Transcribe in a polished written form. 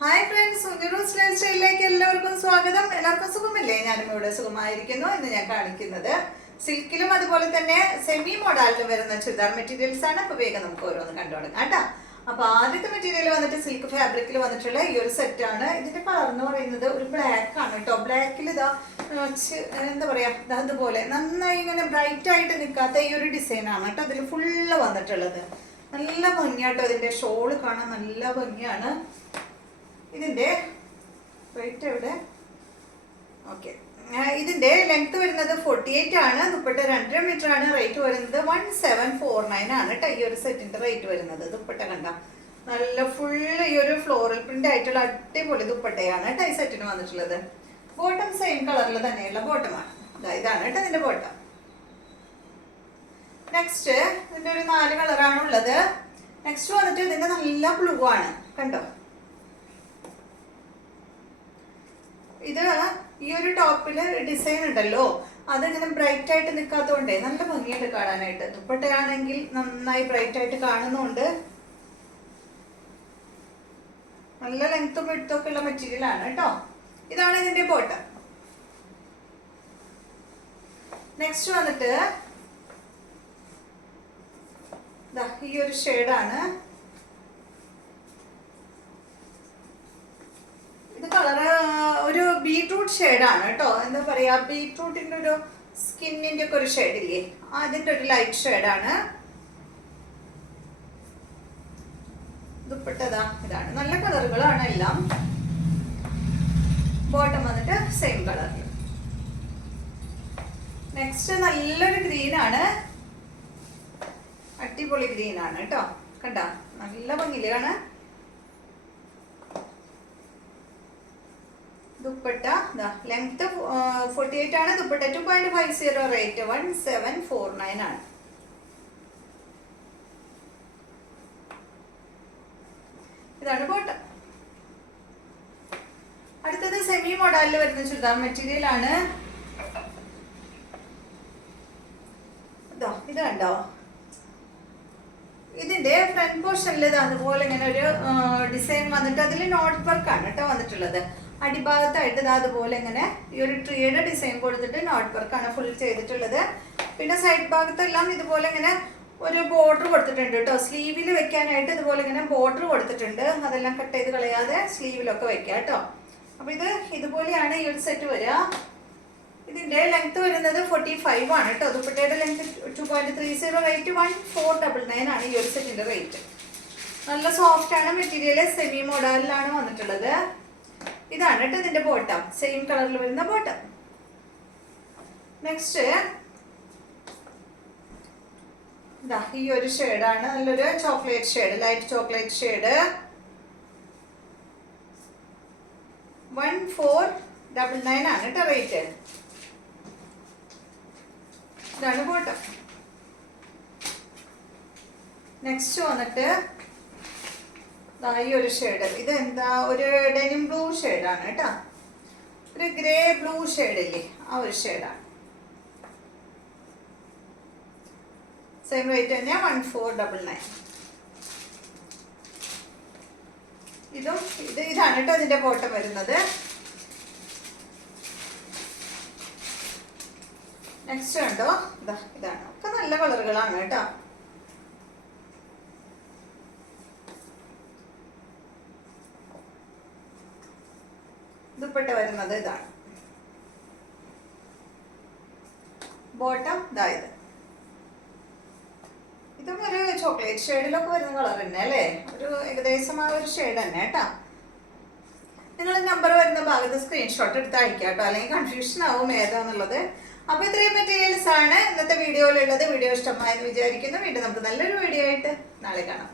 Hi friends, സുനിറൂസ് life സ്റ്റൈലിലേക്ക് എല്ലാവർക്കും സ്വാഗതം. എല്ലാവർക്കും സുഖമല്ലേ? ഞാനും ഇവിടെ സുഖമായിരിക്കുന്നു. ഇന്ന് ഞാൻ കാണിക്കുന്നത് സിൽക്കിലും അതുപോലെ തന്നെ സെമി മോഡലിലും വരുന്ന ചുരിദാർ മെറ്റീരിയൽസ് ആണ്. അപ്പോൾ വേഗം നമുക്ക് ഓരോന്ന് കണ്ടു തുടങ്ങാം കേട്ടോ. അപ്പോൾ ആദ്യത്തെ മെറ്റീരിയൽ വന്നിട്ട് സിൽക്ക് ഫാബ്രിക്കിൽ വന്നിട്ടുള്ള ഈ ഒരു സെറ്റാണ്. ഇതിന്റെ കളർ എന്ന് പറയുന്നത് ഒരു ബ്ലാക്ക് ആണ് കേട്ടോ. ബ്ലാക്കിൽ ഇതാ എന്താ പറയാ, അതുപോലെ നന്നായി ഇങ്ങനെ ബ്രൈറ്റ് ആയിട്ട് നിൽക്കാത്ത ഈ ഒരു ഡിസൈൻ ആണ് കേട്ടോ അതിൽ ഫുള്ള് വന്നിട്ടുള്ളത്. നല്ല ഭംഗിയാട്ടോ. ഇതിന്റെ ഷോള് കാണാൻ നല്ല ഭംഗിയാണ്. ഇതിന്റെ റേറ്റ് എവിടെ? ഓക്കെ, ഇതിന്റെ ലെങ്ത് വരുന്നത് 48 ആണ്. ദുപ്പട്ട 2.5 മീറ്റർ ആണ്. റേറ്റ് വരുന്നത് 1749 ആണ് കേട്ടോ ഈ ഒരു സെറ്റിന്റെ റേറ്റ് വരുന്നത്. ദുപ്പട്ട കണ്ട നല്ല ഫുള്ള് ഈ ഒരു ഫ്ലോറൽ പ്രിന്റ് ആയിട്ടുള്ള അടിപൊളി ദുപ്പട്ടയാണ് കേട്ടോ ഈ സെറ്റിന് വന്നിട്ടുള്ളത്. ബോട്ടം സെയിം കളറിൽ തന്നെയുള്ള ബോട്ടമാണ്. ഇതാണ് കേട്ടോ ഇതിന്റെ ബോട്ടം. നെക്സ്റ്റ് ഇതിന്റെ ഒരു 4 കളറാണ് ഉള്ളത്. നെക്സ്റ്റ് വന്നിട്ട് ഇതിന്റെ നല്ല ബ്ലൂ ആണ് കണ്ടോ. ഇത് ഈ ഒരു ടോപ്പില് ഡിസൈൻ ഉണ്ടല്ലോ, അതിങ്ങനെ ബ്രൈറ്റ് ആയിട്ട് നിൽക്കാത്തതുകൊണ്ടേ നല്ല ഭംഗിയുണ്ട് കാണാനായിട്ട്. ദുപ്പട്ടയാണെങ്കിൽ നന്നായി ബ്രൈറ്റ് ആയിട്ട് കാണുന്നുണ്ട്. നല്ല ലെങ്ത്തും വിഡ്ത്തും ഉള്ള മെറ്റീരിയൽ ആണ് കേട്ടോ. ഇതാണ് ഇതിന്റെ ബോട്ടം. നെക്സ്റ്റ് വന്നിട്ട് ഈ ഒരു ഷെയ്ഡാണ്. ഇത് കളറ് ഒരു ബീട്രൂട്ട് ഷെയ്ഡാണ് കേട്ടോ. എന്താ പറയാ, ബീട്രൂട്ടിന്റെ ഒരു സ്കിന്നിന്റെ ഒക്കെ ഒരു ഷെയ്ഡ് ഇല്ലേ, അതിന്റെ ഒരു ലൈറ്റ് ഷെയ്ഡാണ്. ദുപ്പട്ടതാ ഇതാണ്. നല്ല കളറുകളാണ് എല്ലാം. ബോട്ടം വന്നിട്ട് സെയിം കളറിൽ. നെക്സ്റ്റ് നല്ലൊരു ഗ്രീൻ ആണ്. അടിപൊളി ഗ്രീൻ ആണ് കേട്ടോ. കണ്ട നല്ല ഭംഗിയിലാണ്. ദുപ്പട്ട ലെങ്ത് 48 ആണ്. ദുപ്പട്ട 2.50. റേറ്റ് 1749 ആണ്. ഇതാണ് ബോട്ടം. അടുത്തത് സെമി മോഡലിൽ വരുന്ന ചുരിദാർ മെറ്റീരിയൽ ആണ്. ഇത് കണ്ടോ, ഇതിന്റെ ഫ്രണ്ട് പോർഷനിൽ അതുപോലെ ഇങ്ങനെ ഒരു ഡിസൈൻ വന്നിട്ട് അതിൽ നോട്ട് വർക്ക് ആണ് കേട്ടോ വന്നിട്ടുള്ളത്. അടിഭാഗത്തായിട്ട് അതുപോലെ ഇങ്ങനെ ഈ ഒരു ട്രീയുടെ ഡിസൈൻ കൊടുത്തിട്ട് നോട്ട് വർക്കാണ് ഫുൾ ചെയ്തിട്ടുള്ളത്. പിന്നെ സൈഡ് ഭാഗത്തെല്ലാം ഇതുപോലെ ഇങ്ങനെ ഒരു ബോർഡർ കൊടുത്തിട്ടുണ്ട് കേട്ടോ. സ്ലീവിൽ വെക്കാനായിട്ട് ഇതുപോലെ ഇങ്ങനെ ബോർഡർ കൊടുത്തിട്ടുണ്ട്. അതെല്ലാം കട്ട് ചെയ്ത് കളയാതെ സ്ലീവിലൊക്കെ വെക്കാം കേട്ടോ. അപ്പൊ ഇതുപോലെയാണ് ഈ ഒരു സെറ്റ് വരിക. ഇതിന്റെ ലെങ്ത് വരുന്നത് 45 ആണ് കേട്ടോ. ദുപ്പട്ടയുടെ ലെങ്ത് 2.30. റേറ്റ് 1499 ആണ് ഈ ഒരു സെറ്റിന്റെ റേറ്റ്. നല്ല സോഫ്റ്റ് ആണ് മെറ്റീരിയൽ. സെമി മോഡലിലാണ് വന്നിട്ടുള്ളത്. ഇതാണ് കേട്ടോ ഇതിന്റെ ബോട്ടം. സെയിം കളറിൽ വരുന്ന ബോട്ടം. നെക്സ്റ്റ് ഈ ഒരു ഷെയ്ഡാണ്. നല്ലൊരു chocolate shade, light chocolate shade. 1499 ആണ് കേട്ടോ റേറ്റ്. ഇതാണ് ബോട്ടം. നെക്സ്റ്റ് വന്നിട്ട് ഈ ഒരു ഷെയ്ഡ്. ഇത് എന്താ, ഒരു ഡെനിം ബ്ലൂ ഷെയ്ഡാണ് കേട്ടോ. ഒരു ഗ്രേ ബ്ലൂ ഷെയ്ഡ് ഇല്ലേ, ആ ഒരു ഷെയ്ഡാണ്. സെയിം റേറ്റ് തന്നെ 1499. ഇതാണ് കേട്ടോ ഇതിന്റെ ബോട്ടം വരുന്നത്. നെക്സ്റ്റ് കണ്ടോ, ഇതാണ്. ഒക്കെ നല്ല കളറുകളാണ് കേട്ടോ. ദുപ്പട്ട വരുന്നത് ഇതാണ്. ബോട്ടം ഇതായത്. ഇതും ഒരു ചോക്ലേറ്റ് ഷെയ്ഡിലൊക്കെ വരുന്ന കളർ തന്നെ അല്ലേ. ഒരു ഏകദേശം ആ ഒരു ഷെയ്ഡ് തന്നെ കേട്ടോ. നിങ്ങൾ നമ്പർ വരുന്ന ഭാഗത്ത് സ്ക്രീൻഷോട്ട് എടുത്ത് അയക്കാം കേട്ടോ, അല്ലെങ്കിൽ കൺഫ്യൂഷൻ ആവും ഏതാന്നുള്ളത്. അപ്പൊ ഇത്രയും മെറ്റീരിയൽസ് ആണ് ഇന്നത്തെ വീഡിയോയിലുള്ളത്. വീഡിയോ ഇഷ്ടമായെന്ന് വിചാരിക്കുന്നു. വീണ്ടും നമുക്ക് നല്ലൊരു വീഡിയോ ആയിട്ട് നാളെ കാണാം.